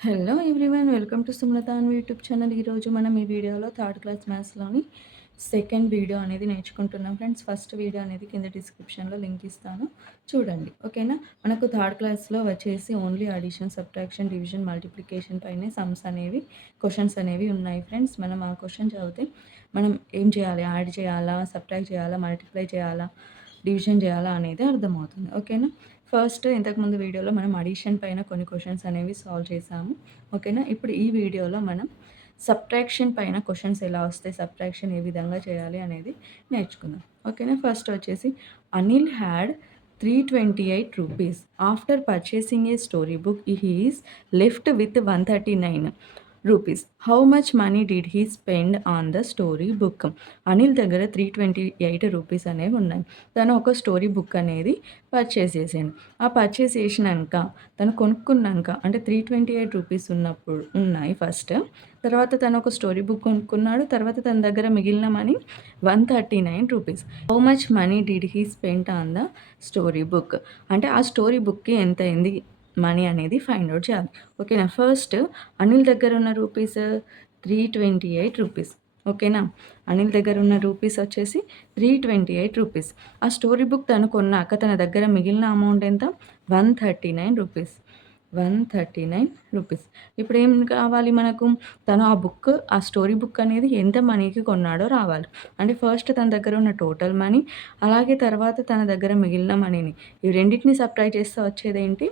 Hello everyone, welcome to Sumalatha and YouTube channel. ఈరోజు మనం ఈ వీడియోలో థర్డ్ క్లాస్ మ్యాథ్స్లోని సెకండ్ వీడియో అనేది నేర్చుకుంటున్నాం ఫ్రెండ్స్. ఫస్ట్ వీడియో అనేది కింద డిస్క్రిప్షన్లో లింక్ ఇస్తాను, చూడండి. ఓకేనా? మనకు థర్డ్ క్లాస్లో వచ్చేసి only addition, subtraction, division, multiplication పైనే సమ్స్ అనేవి, క్వశ్చన్స్ అనేవి ఉన్నాయి ఫ్రెండ్స్. మనం ఆ క్వశ్చన్ చదివితే మనం ఏం చేయాలి, యాడ్ చేయాలా, సబ్ట్రాక్ట్ చేయాలా, మల్టిప్లై చేయాలా, డివిజన్ చేయాలా అనేది అర్థమవుతుంది. ఓకేనా? ఫస్ట్ ఇంతకుముందు వీడియోలో మనం అడిషన్ పైన కొన్ని క్వశ్చన్స్ అనేవి సాల్వ్ చేసాము. ఓకేనా? ఇప్పుడు ఈ వీడియోలో మనం సబ్ట్రాక్షన్ పైన క్వశ్చన్స్ ఎలా వస్తాయి, సబ్ట్రాక్షన్ ఏ విధంగా చేయాలి అనేది నేర్చుకుందాం. ఓకేనా? ఫస్ట్ వచ్చేసి Anil had 328 rupees. After purchasing a storybook, he is left with 139 rupees. How much money did he spend on the story book? Anil దగ్గర 328 రూపీస్ అనేవి ఉన్నాయి. తను ఒక స్టోరీ బుక్ అనేది పర్చేస్ చేసాడు. ఆ పర్చేస్ చేసినాక తను కొనుక్కున్నాక అంటే 328 రూపీస్ ఉన్నప్పుడు ఉన్నాయి ఫస్ట్. తర్వాత తను ఒక స్టోరీ బుక్ కొనుక్కున్నాడు. తర్వాత తన దగ్గర మిగిలిన money 139 rupees. How much money did he spend on the story book అంటే ఆ స్టోరీ బుక్కి ఎంత అయింది మనీ అనేది ఫైండ్ అవుట్ చేయాలి. ఓకేనా? ఫస్ట్ అనిల్ దగ్గర ఉన్న రూపీస్ 328 రూపీస్. ఓకేనా? అనిల్ దగ్గర ఉన్న రూపీస్ వచ్చేసి 328 రూపీస్. ఆ స్టోరీ బుక్ తను కొన్నాక తన దగ్గర మిగిలిన అమౌంట్ ఎంత? 139 రూపీస్. 139 రూపీస్. ఇప్పుడు ఏం కావాలి మనకు? తను ఆ స్టోరీ బుక్ అనేది ఎంత మనీకి కొన్నాడో రావాలి. అంటే ఫస్ట్ తన దగ్గర ఉన్న టోటల్ మనీ, అలాగే తర్వాత తన దగ్గర మిగిలిన మనీని, ఈ రెండింటిని సబ్ట్రాక్ట్ చేస్తే వచ్చేదేంటి?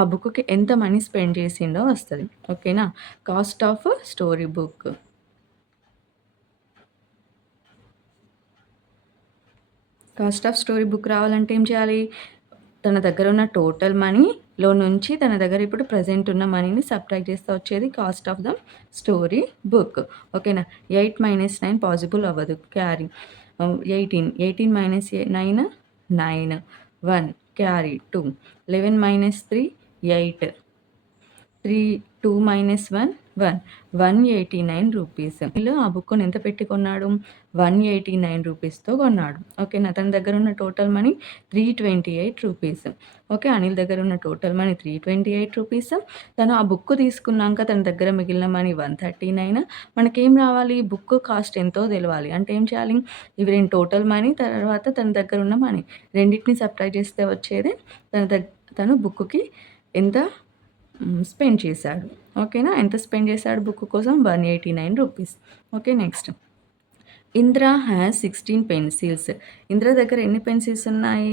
ఆ బుక్‌కి ఎంత మనీ స్పెండ్ చేసిండో వస్తది. ఓకేనా? Cost of story book. Cost of story book రావాలంటే ఏం చేయాలి? తన దగ్గర ఉన్న టోటల్ మనీలో నుంచి తన దగ్గర ఇప్పుడు ప్రెజెంట్ ఉన్న మనీని సబ్ట్రాక్ట్ చేస్తే వచ్చేది cost of the story book. ఓకేనా? 8 - 9 పాసిబుల్ అవ్వదు. Carry 18 - 9 9 1 carry 2 11 - 3 8 3 2 - 1 1 189 rupees. వీళ్ళు ఆ బుక్‌ని ఎంత పెట్టి కొన్నాడు? 189 రూపీస్‌తో కొన్నాడు. ఓకేనా? తన దగ్గర ఉన్న total money 328 rupees. Okay. Anil దగ్గర ఉన్న టోటల్ మనీ 328 రూపీస్. తను ఆ బుక్ తీసుకున్నాక తన దగ్గర మిగిలిన మనీ 139. మనకేం రావాలి? బుక్ కాస్ట్ ఎంతో తెలవాలి. అంటే ఏం చేయాలి? ఇవి రెండు టోటల్ మనీ, తర్వాత తన దగ్గర ఉన్న మనీ రెండిటిని సబ్ట్రాక్ట్ చేస్తే వచ్చేది తను బుక్‌కి ఎంత స్పెండ్ చేశాడు. ఓకేనా? ఎంత స్పెండ్ చేశాడు బుక్ కోసం? 189 rupees. Okay. Next Indra has 16 pencils. Indra దగ్గర ఎన్ని పెన్సిల్స్ ఉన్నాయి?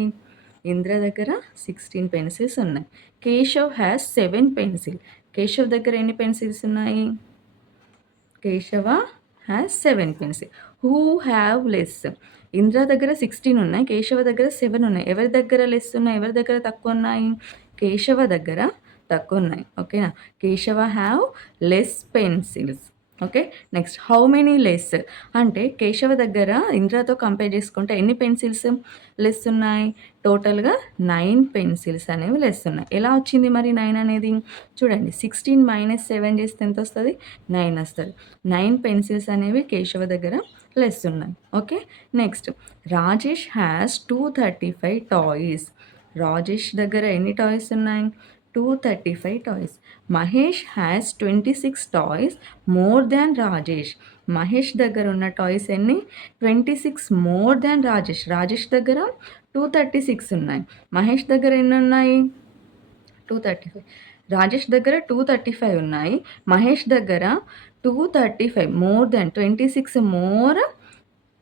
ఇంద్ర దగ్గర 16 పెన్సిల్స్ ఉన్నాయి. Keshav has 7 pencil. కేశవ్ దగ్గర ఎన్ని పెన్సిల్స్ ఉన్నాయి? Keshava has 7 pencil. Who have less? Indra దగ్గర 16 ఉన్నాయి. కేశవ దగ్గర 7 ఉన్నాయి. ఎవరి దగ్గర లెస్ ఉన్నాయి? ఎవరి దగ్గర తక్కువ ఉన్నాయి? కేశవ దగ్గర తక్కువ ఉన్నాయి. ఓకేనా? Keshava have less pencils. Okay. Next how many less అంటే కేశవ దగ్గర ఇంద్రతో కంపేర్ చేసుకుంటే ఎన్ని పెన్సిల్స్ లెస్ ఉన్నాయి? టోటల్‌గా 9 పెన్సిల్స్ అనేవి లెస్ ఉన్నాయి. ఎలా వచ్చింది మరి 9 అనేది? చూడండి, 16 - 7 చేస్తే ఎంత వస్తది? 9 వస్తది. 9 పెన్సిల్స్ అనేవి కేశవ దగ్గర లెస్ ఉన్నాయి. Okay. Next Rajesh has 235 toys. Rajesh దగ్గర ఎన్ని టాయ్స్ ఉన్నాయి? 235 toys. Mahesh has 26 toys more than Rajesh. Mahesh దగ్గర ఉన్న టాయ్స్ ఎన్ని? 26 మోర్ దాన్ రాజేష్. రాజేష్ దగ్గర 236 ఉన్నాయి. మహేష్ దగ్గర ఎన్ని ఉన్నాయి? 235. రాజేష్ దగ్గర 235 ఉన్నాయి. మహేష్ దగ్గర 235 మోర్ దాన్ 26 మోర్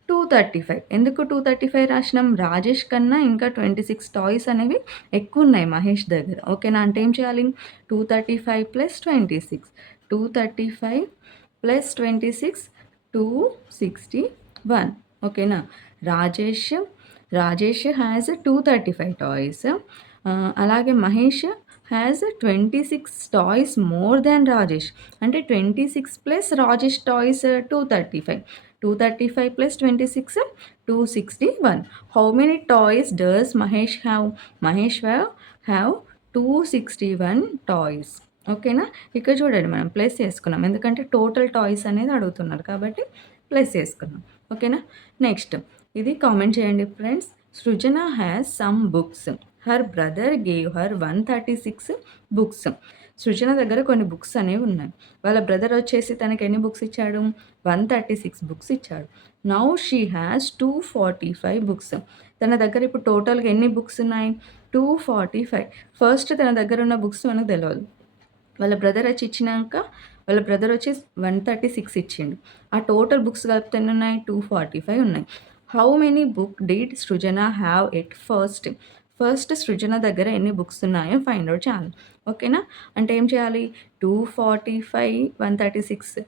235. ఎందుకు 235 రాసినాం? రాజేష్ కన్నా ఇంకా 26 టాయ్స్ అనేవి ఎక్కువ ఉన్నాయి మహేష్ దగ్గర. ఓకేనా? అంటే ఏం చేయాలి? 235 + 26. 235 + 26 261. ఓకేనా? Rajesh has 235 toys. అలాగే Mahesh has 26 toys more than Rajesh. అంటే 26 + Rajesh toys 235. 235 + 26 261. How many toys does Mahesh have? Mahesh have 261 toys. ఓకేనా? ఇక్కడ చూడండి, మనం ప్లస్ చేసుకున్నాం. ఎందుకంటే టోటల్ టాయ్స్ అనేది అడుగుతున్నారు కాబట్టి ప్లస్ చేసుకున్నాం. ఓకేనా? నెక్స్ట్ ఇది కామెంట్ చేయండి friends. Srujana has some books. Her brother gave her 136 books. Srujana దగ్గర కొన్ని బుక్స్ అనేవి ఉన్నాయి. వాళ్ళ బ్రదర్ వచ్చేసి తనకి ఎన్ని బుక్స్ ఇచ్చాడు? 136 బుక్స్ ఇచ్చాడు. Now she has 245 books. తన దగ్గర ఇప్పుడు టోటల్‌గా ఎన్ని బుక్స్ ఉన్నాయి? 245. ఫస్ట్ తన దగ్గర ఉన్న బుక్స్ మనకు తెలవదు. వాళ్ళ బ్రదర్ వచ్చి ఇచ్చినాక వాళ్ళ బ్రదర్ వచ్చి 136 ఇచ్చిండు. ఆ టోటల్ బుక్స్ కలిపితే ఎన్నున్నాయి? 245 ఉన్నాయి. How many book did Srujana have at first? First Srujana దగ్గర ఎన్ని బుక్స్ ఉన్నాయో ఫైండ్ ఔట్ చేయాలి. ఓకేనా? అంటే ఏం చేయాలి? 245, 136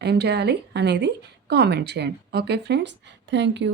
ఏం చేయాలి అనేది కామెంట్ చేయండి. Okay friends. Thank you.